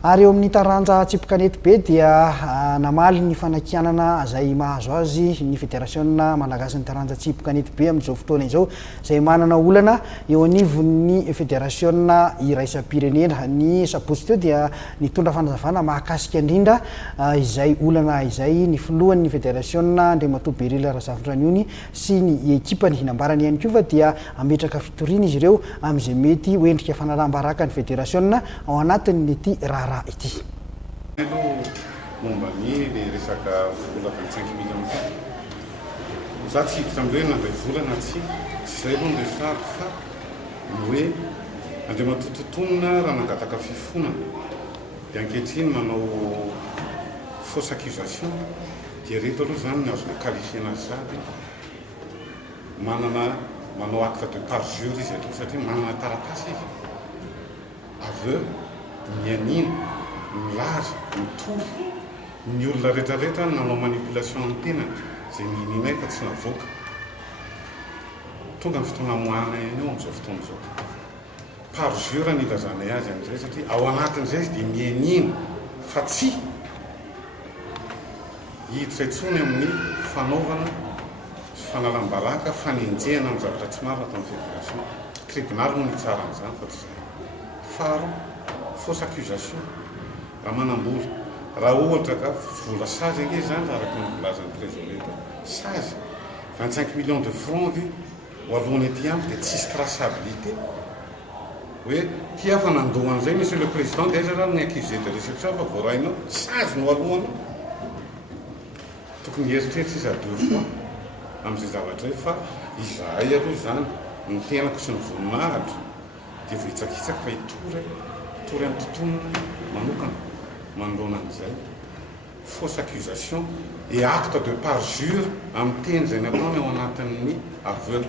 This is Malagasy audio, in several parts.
Ary eo amin'ny taranja tsipikanety be dia namaly ny fanakianana zay mahazo azy ny fédérationna malagasy ny taranja tsipikanety be amin'izao fotoana izao zay manana olana eo anivon'ny fédérationna iraisam-pirenena ny sabotsy teo dia nitondra fanazavana mahakasika indrindra izay olana izay ny filohan'ny fédérationna Andriamatoa Berila Razafindraniony sy ny ekipany hinambarany ihany koa fa dia ametraka fitoriana izy ireo amin'izay mety hoendrika fanalambaraka ny fédérationna ao anatin'ity raha ity. Momba ny resaka vola 25 millions za tsy hiditra am'ireo nandray vola na tsy zay aloha ny resako fa hoe Andriamatoa totonina raha nangataka fifonana dia ankehitriny manao fausse accusation dia reto aloha zany ny azona qualifiena azy manao acte de parjure izy aloha satria manana taratasy izy aveu mianino milaza mitory ny olona rehetrarehetra nanao manipulation amin'ny tenany zay mininay fa tsy navoaka tonga ny fotoana moana eny eo amin'izao fotoana izao parjure ny ilazanay azy amin'izay satria ao anatin'izay izy dia mianino fa tsy hiditra intsony amin'ny fanaovana fanalambaraka fanenjehana amin'ny zavatra tsy marina atao amin'ny fédération tribunal no nitsara an'izany fa tsy zay faro fausse accusation raha manambola raha ohatra ka vola sazy ange zany araka ny volazan'ny trésorier sazy 25 millions de francs ve hoalohany aty amby dia tsisy traçabilité hoe ty afa nandohan'izay monsieur le président dia aiza raha ny accusé de réception fa voarainao sazy no alohany tokony heritreritra izy à deux fois amin'izay zavatra fa izahay aloha zany ny tenako sy ny voninahitra dia vohitsakitsaka fa hitory amin'ny totonina manokana manoloana an'izay fausse accusation et acte de parjure amin'ny teny zay nataony ao anatin'ny aveu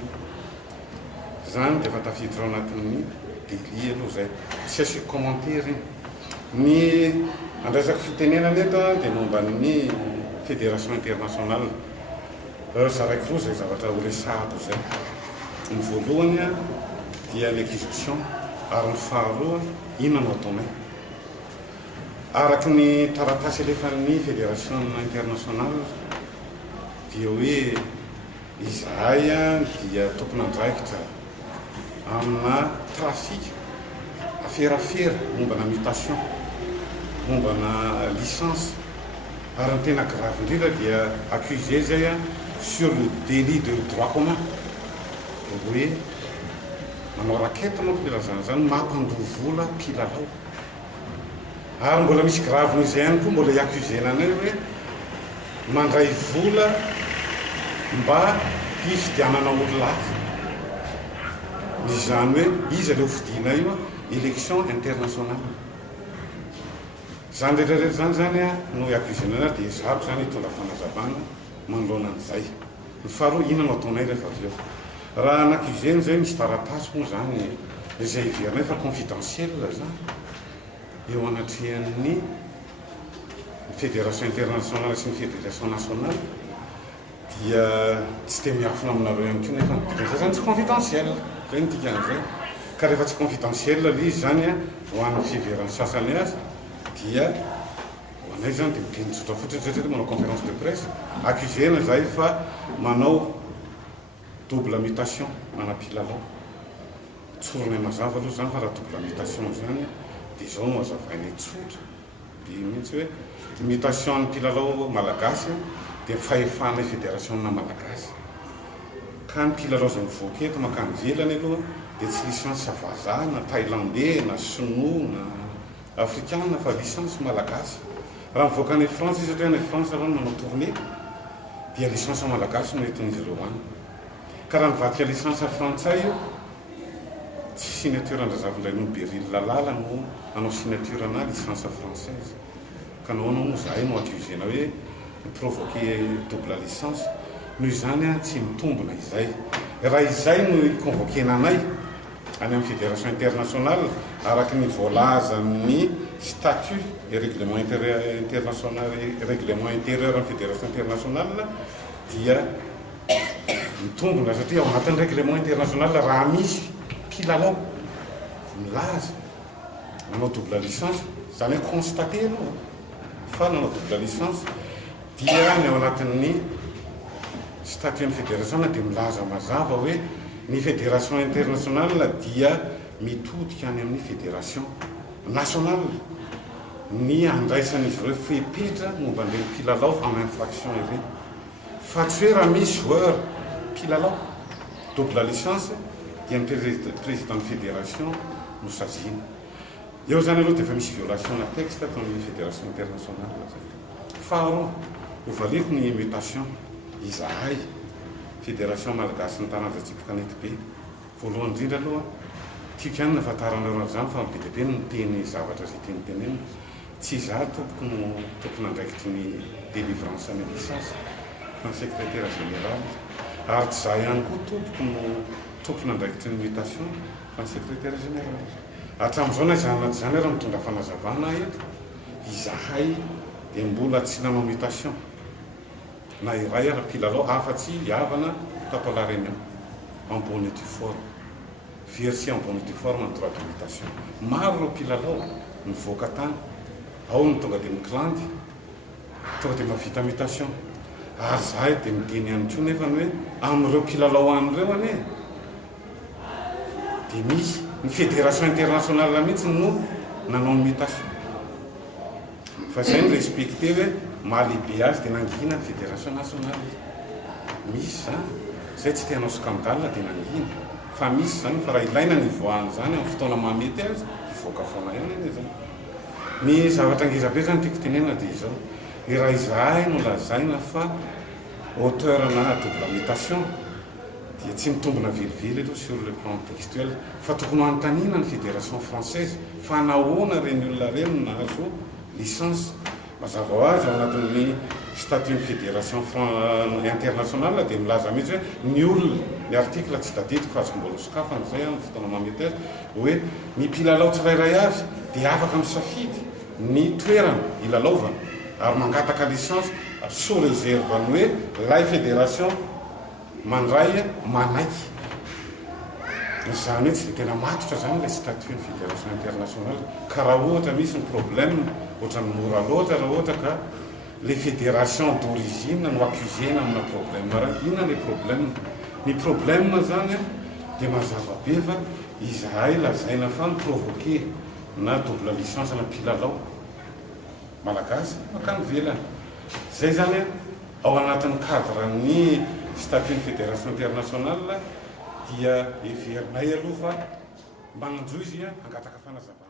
zany dia efa tafiditra ao anatin'ny délit aloha zay tsy asio commentaire ny andraisako fitenenana eto dia momba ny fédération internationale zaraiky roa zay zavatra horesahako zay ny voalohany dia l'exécution ary ny faharoa inona no ataonay araky ny taratasy alefan'ny fédération internationale dia hoe izahay dia tokony andraikitra amina trafic aferafera mombana mutation mombana licence ary ny tena grave indrindra dia accusé zay sur le délit de droit commun hoe manao rakety manko filazana zany mampandovola mpilalao ary mbola misy graveny izay ihany koa mbola accusena anay hoe mandray vola mba hifidianana olo lafa izany hoe izy aleo fidina io élection internationale zany rehetrarehetra zany no accusena ana dia zako zany hitondra fanazavana manoloana an'izay ny faharoa inona no ataonay rehefa avy eo raha naccuseny zay misy taratasy moa zany izay iverinay fa confidentiel zany eo anatrehan'ny fédération internationale sy ny fédération nationale dia tsy te miafina aminareo ihany koa nefa zay zany tsy confidentiel zay nytika an'izay ka rehefa tsy confidentiel le izy zany ho an'ny fiverany sasany azy dia hoanay zany dia miteny tsotra fotsiny manao conférence de presse accusena zay fa manao double mutation manam-pilalao tsoronay mazava aloha zany fa raha double mutation zany dia izao no azavainay tsotra dia mihitsy hoe mutation ny mpilalao malagasy dia fahefanay fédérationna malagasy ka ny mpilalao zay mivoaka eto makany velany aloha dia tsy licence vazaha na thaïlandais na sinoa na africain fa licence malagasy raha mivoaka any France izy satria any France aloha manao tournée dia licence malagasy no entin'izy ireo any ka raha nivadika licence frantsay io tsy signature andrazavindray no Beril lalala no anao signature ana licence française ka nahoana moa zahay no accusena hoe provoqué double licence noho izany tsy mitombona izay raha izay no convoquena anay any amin'ny fédération internationale araky ny voalaza ny statut et règlement international règlement intérieur amin'ny fédération internationale dia mitombona satria ao anatin'ny règlement international raha misy mpilalao milaza manao double licence zany hoe constaté aloha fa nanao double licence dia ny ao anatin'ny statuen'ny fédération dia milaza mazava hoe ny fédération internationale dia mitodika any amin'ny fédération nationale ny andraisan'izy ireo fepetra momba an'ireny mpilalao amin'ny infraction ireny fa tsy hoe raha misy joueur mpilalao double licence dia ny président fédération no saziana eo zany aloha dia efa misy violation na texte atao amin'ny fédération internationale faharoa hovaliko ny mutation izahay fédération malagasy ny taranja tsipikanety be voalohany indrindra aloha tiako ihany nafataranaireo zany fa be dia be ny teny zavatra zay teny tenena tsy za tompony andraikitry ny délivrance ny licence fa ny secrétaire général ary tsy za ihany koa tompony andraikitry ny mutation fa ny secrétaire général hatramin'izao na izany anaty zany raha mitondra fanazavana eto izahay dia mbola tsy nanao mutation na iray raha mpilalao afa-tsy hiavana tato la réunion en bonne et due forme vierci en bonne et due forme en droit de mutation maro ireo mpilalao mivoaka tany ao ny tonga dia miklandy tonga dia mavita mutation ary zahay dia miteny ihany koa nefa hoe amin'ireo mpilalao an'ireo ane dia misy ny fédération internationale mihitsy no nanao ny mutation fa zay ny respecté hoe mahalehibe azy dia nangina ny fédération nationale misy zany zay tsy tianao scandale dia nangina fa misy zany fa raha ilaina ny voahany zany amin'ny fotoana mahamety azy ivoaka foana ihany eny zany ny zavatra angizabe zany tiako tenena dia izao raha izahay no lazaina fa auteur na double mutation dia tsy mitombona velively aloha sur le plan textuel fa tokony anontaniana ny fédération française fa nahoana reny olona reny nahazo licence mazava ho azy ao anatin'ny statut fédération internationale dia milaza mihitsy hoe ny olona ny article tsy tadidiko fa azoko mbola sokafana zay amin'ny fotoana mamety azy hoe ny mpilalao tsirairay azy dia afaka misafidy ny toerana ilalaovana ary mangataka licence sous réserve ny hoe lay fédération mandray manaiky zany hoe tsy dia tena matotra zany le statut ny fédération internationale ka raha ohatra misy ny problème ohatra ny mora loatra raha ohatra ka les fédérations d'origine no accusena amina problème raha inona le problème ny problème zany dia mazava be fa izahay lazaina fa niprovoqué na double licence na mpilalao malagasy makany velany zay zany ao anatin'ny cadre ny statut ny fédération internationale dia everinay aloha fa mananjo izy angataka fanazavana